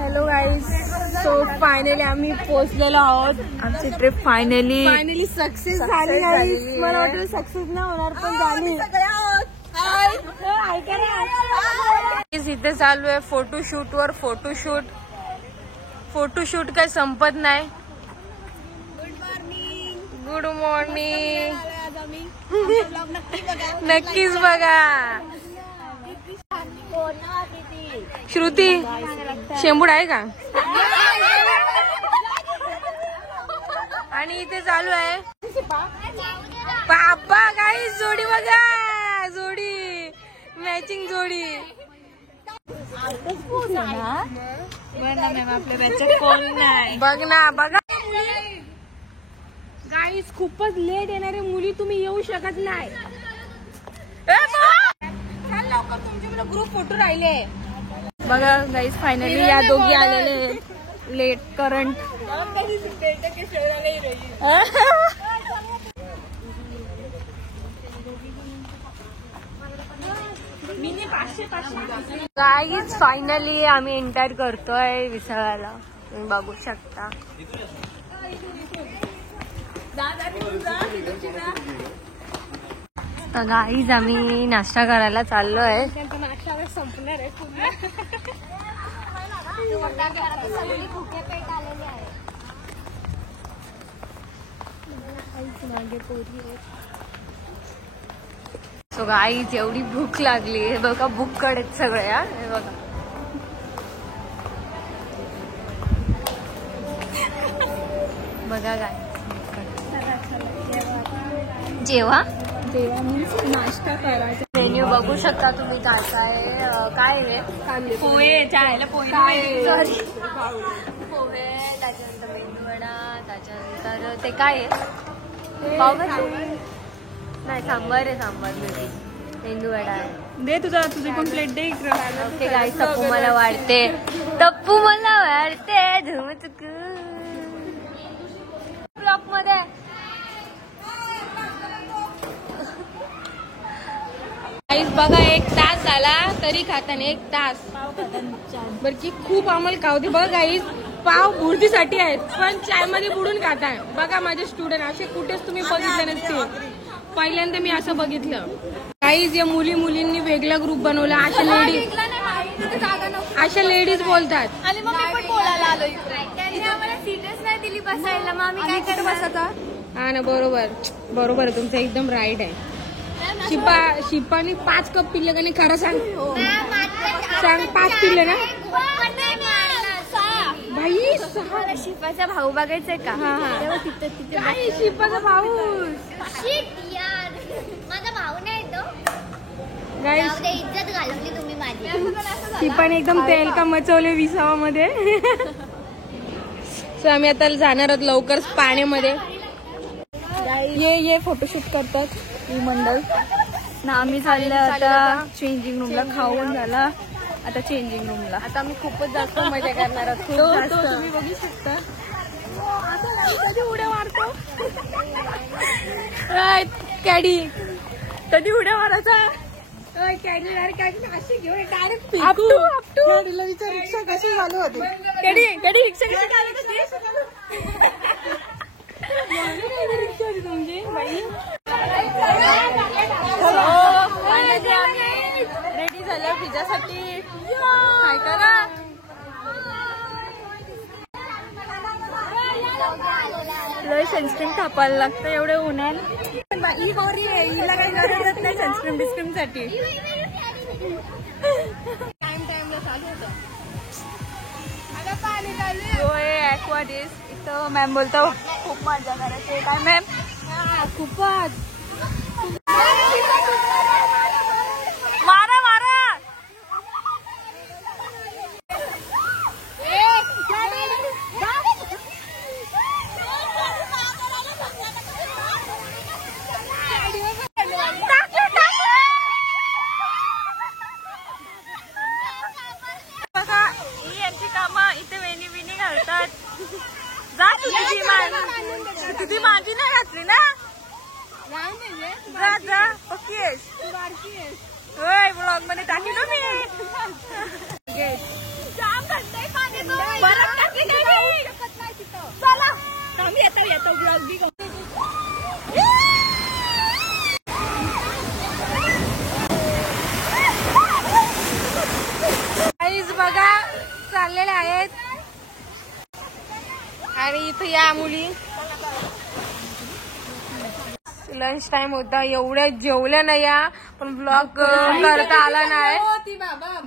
Hello guys, so finally आम्ही पोहोचलेलो आहोत. आमची ट्रिप फायनली सक्सेस झाली. मला वाटलं सक्सेस नाही होणार पण झाली. इथे चालू आहे फोटोशूट वर फोटोशूट काही संपत नाही. Good morning. नक्कीच बघा. श्रुती शेंबूड आहे का? आणि इथे चालू आहे बाबा काही जोडी बघा. जोडी मॅचिंग जोडी. बघ ना बघा गाईज, खूपच लेट येणारे मुली तुम्ही येऊ शकत नाही. लवकर तुमच्याकडे ग्रुप फोटो राहिले. बघा गाईज, फायनली या दोघी आलेले लेट करंट. गाईज, फायनली आम्ही एंटर करतोय विसळाला. तुम्ही बघू शकता. तर गाईज, आम्ही नाश्ता करायला चाललोय. संपणार आहे. सो गाईज, एवढी भूक लागली. हे बघा भूकड आहेत सगळ्या. हे बघा बघा गाईज. जेवा नाश्ता करायचा. मेन्यू बघू शकता तुम्ही. काय रे पोहे. चायला पोहे. सॉरी पोहे. त्याच्यानंतर मेंदूवडा. त्याच्यानंतर ते काय आहे? पावभाजी नाही, सांबार आहे. सांबार मेंदूवडा आहे. दे तुझी पण प्लेट दे. ओके गाईस, तप्पू मला वाढते. धुमचुक ब्लॉक मध्ये. बघा 1 तास झाला तरी खाताना 1 तास बर की खूप आम्हाला खावते. बघा गाईज, पाव बुर्दीसाठी आहेत पण चाय मध्ये बुडून खाताय. बघा माझे स्टुडंट असे कुठेच तुम्ही बघितले नसते. पहिल्यांदा मी असं बघितलं. गाईज, या मुलींनी वेगळा ग्रुप बनवला. अशा लेडीज बोलतात. आणि मग मी पण बोलायला आलो इकडे. त्यांनी आम्हाला सीटच नाही दिली बसायला. मग आम्ही काय करत बसता. हा ना, बरोबर आहे तुमचं. एकदम राईट आहे. शिपानी 5 कप पिल्ले का नाही? खरं सांग. सांग 5 पिल्ले ना? भाई 6. शिपाचा भाऊ बघायचंय का? काय शिपाचा भाऊ? माझा भाऊ नाही तो. गाईस, इज्जत घालवली तुम्ही माझी. शिपाने एकदम तेल का मचवले 20 मध्ये. सो आम्ही आता जाणार आहोत लवकर पाण्यामध्ये. ये फोटोशूट करतात ही मंडळ ना. आम्ही चाललो आता चेंजिंग रूमला. खाऊन झाला आता चेंजिंग रूमला. आता आम्ही खूपच जास्त मजा करणार आहोत. खूप जास्त तुम्ही बघू शकता. कधी उड्या मारतो कॅडी. कधी उड्या मारायचा कॅडी. डायरेक्ट नाशिक घेऊन डायरेक्ट रिक्षा कशी चालू होती. कॅडी रिक्षा कशी चालू होती तुमची बाई. रेडी झालं पिझ्झासाठी. काय करा. लय सनस्क्रीन कापायला लागतं एवढे उन्हात. ही गौरी आहे, हिला काही गरजच नाही सनस्क्रीन बिस्क्रीम साठी. टाइमला चालू होतं. पाणी चालू आहे. ॲक्वाडिस. इथं मॅम बोलतो खूप मजा करायची. काय मॅम? खूपच. मारा बघा, ही यांची कामं. इथे वेणी घालतात. जा तुझी माझी नाही घातली ना. जा ओके. होय, ब्लॉग मध्ये टाकी तुम्ही. जाम घंटे पाणी. येतो ब्लॉग बी बघा चाललेले आहेत आणि इथं या मुली लंच टाइम होता एवढ्या जेवल्या नाही या पण ब्लॉग करता आला नाही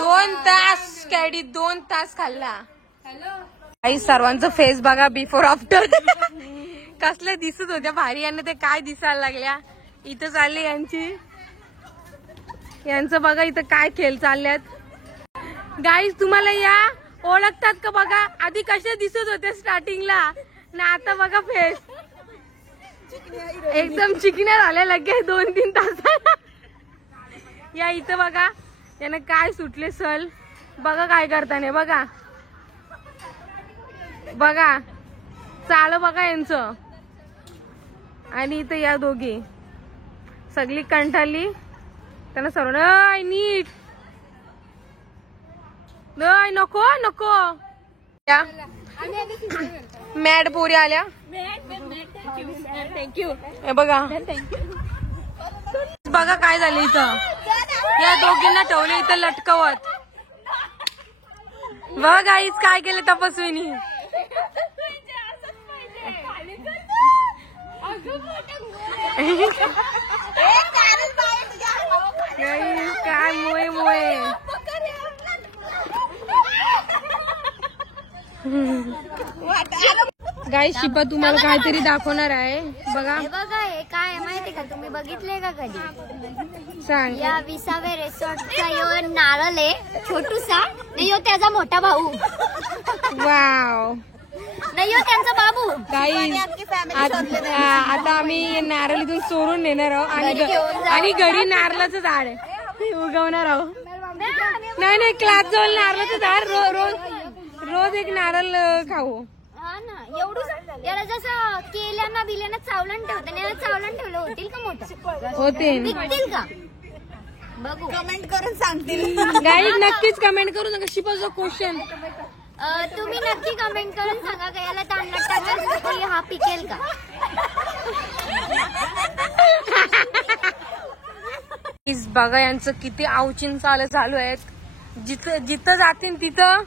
2 तास कॅडी 2 तास खाल्ला काही सर्वांचं फेस बघा बिफोर आफ्टर कसले दिसत होत्या भारी यांना ते काय दिसायला लागल्या इथं चालले यांचं बघा इथं काय खेळ चालल्यात गाईज तुम्हाला या ओळखतात का बघा आधी कशा दिसत होते स्टार्टिंगला ना आता बघा फेस एकदम चिकण्या झाल्या लगेच 2-3 तासात या इथं बघा यानं काय सुटले सल बघा काय करताना बघा बघा चाल बघा यांचं आणि इथं या दोघी सगळी कंठाली त्यांना सर्व नीट नाही नको नको या मॅड पोरी आल्या थँक्यू हे बघा बघा काय झालं इथं या दोघींना ठेवले इथं लटकवत बघ गाईच काय केलं तपस्विनी काय मोये मोये गाई शिपा तुम्हाला काहीतरी दाखवणार आहे बघा हे बघा हे काय माहिती का तुम्ही बघितलंय का कधी सांग या 20व्या रिसॉर्टचा यो नारळ आहे छोटूसा नाही यो त्याचा मोठा भाऊ वाव नाही यो त्यांचा बाबू गाई आता आम्ही नारळीतून सोडून नेणार आहोत आणि घरी नारळाचं झाड उगवणार आहोत नाही क्लास जवळ नारळाचं झाड रोज एक नारळ खाऊ हा ना एवढं याला जसं केल्याना बिल्याना चावलं ठेवतं याला चावलं ठेवलं होतील का मोठं होते विकतील का बघू कमेंट करून सांगतील गाई नक्कीच कमेंट करू नका शिपाचा क्वेश्चन तुम्ही नक्की कमेंट करून सांगा का याला तांदळात टाकायला हा पिकेल का बघा यांचं किती आवचीन चालू आहेत जिथं जातील तिथं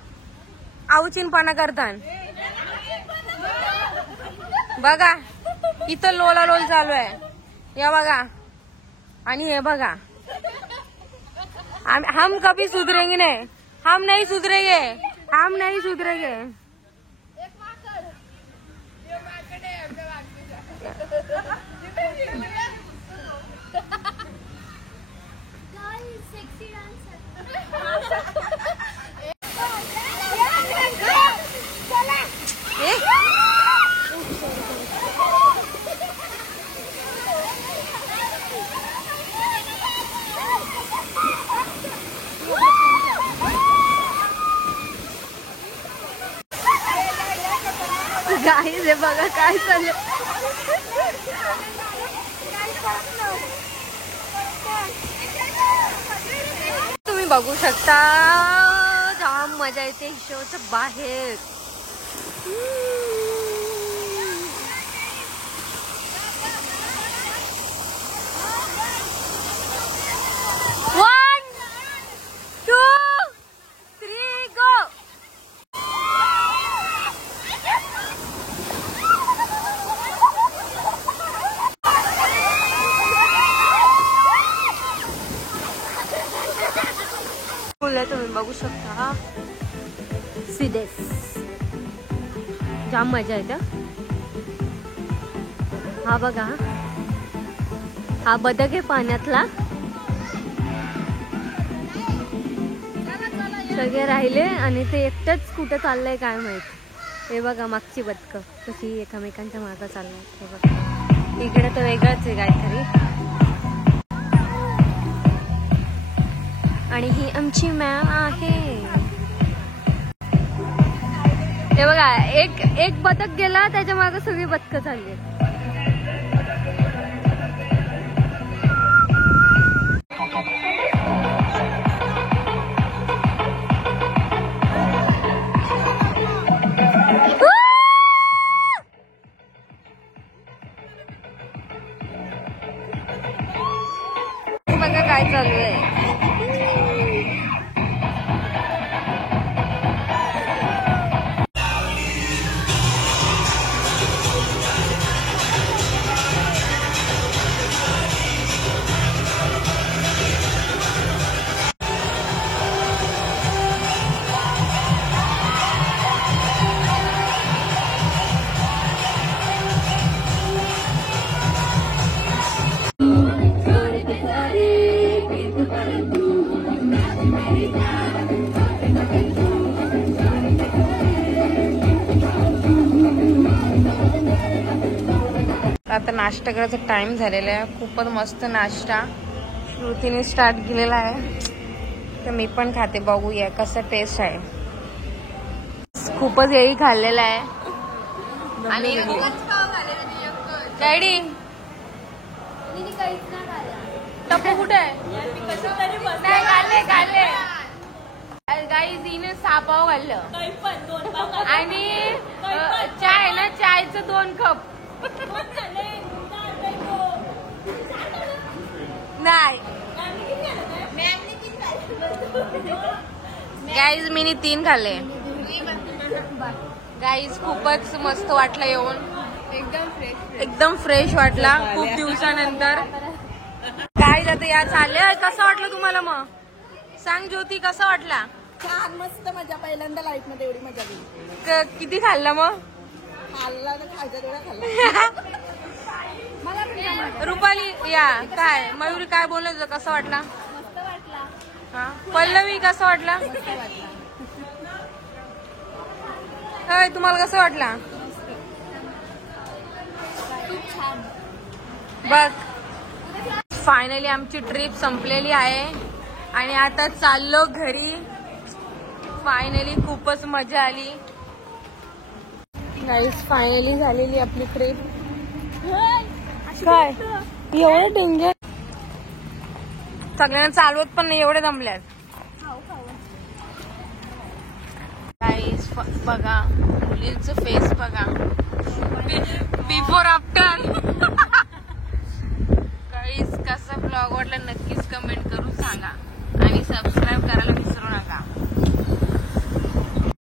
आवचीनपणा करतात बघा इथं लोला लोल चालू आहे या बघा आणि हे बघा हम कभी सुधरेंगे नहीं हम नहीं सुधरेंगे गाईज हे बघा काय चाललं तुम्ही बघू शकता जाम मजा येते शोच्या बाहेर तुम्ही बघू शकता सिदेस जाम मजा येते हा बघा हा बदक आहे पाण्यातला सगळे राहिले आणि ते एकटंच कुठं चाललंय काय माहित हे बघा मागची बदक कशी एकामेकांच्या मागं चाललंय हे बघा इकडे तर वेगळंच आहे काहीतरी आणि ही आमची मॅम आहे हे बघा एक बदक गेला त्याच्या मागे सगळी बदकं चालली आता नाश्ता करायचा टाइम झालेला आहे. खूपच मस्त नाश्ता श्रुतीने स्टार्ट केलेला आहे, तर मी पण खाते. बघूया कसं टेस्ट आहे. खूपच हेही खाल्लेला आहे. आणि डॅडी टप्पू कुठे आहे? नाही खाल्ले गाईज हिने 6 पाव खाल्लं आणि चाय ना, चायचं 2 कप. नाही गाईज मी 3 खाल्ले. गाईज खूपच मस्त वाटलं येऊन, एकदम फ्रेश वाटला खूप दिवसानंतर. गाईज आता या चालले. कसं वाटलं तुम्हाला? मग सांग ज्योती, कसं वाटला? छान, मस्त मजा. पहिल्यांदा लाईफ मध्ये एवढी मजा गेली. किती खाल्लं मग? खाल्ला तर खायचा तेवढा खाल्ला. रुपाली या काय, मयुरी काय बोलायचं, कसं वाटला? मस्त वाटला. हा, पल्लवी कसं वाटला? तुम्हाला कसं वाटला? खूप छान. बघ फायनली आमची ट्रिप संपलेली आहे आणि आता चाललो घरी. फायनली खूपच मजा आली गाईस. फायनली झालेली आपली ट्रिप. काय एवढं डेंजर, सगळ्यांना चालवत पण नाही, एवढे दमल्यात गाईस. बघा मुलींचं फेस बघा.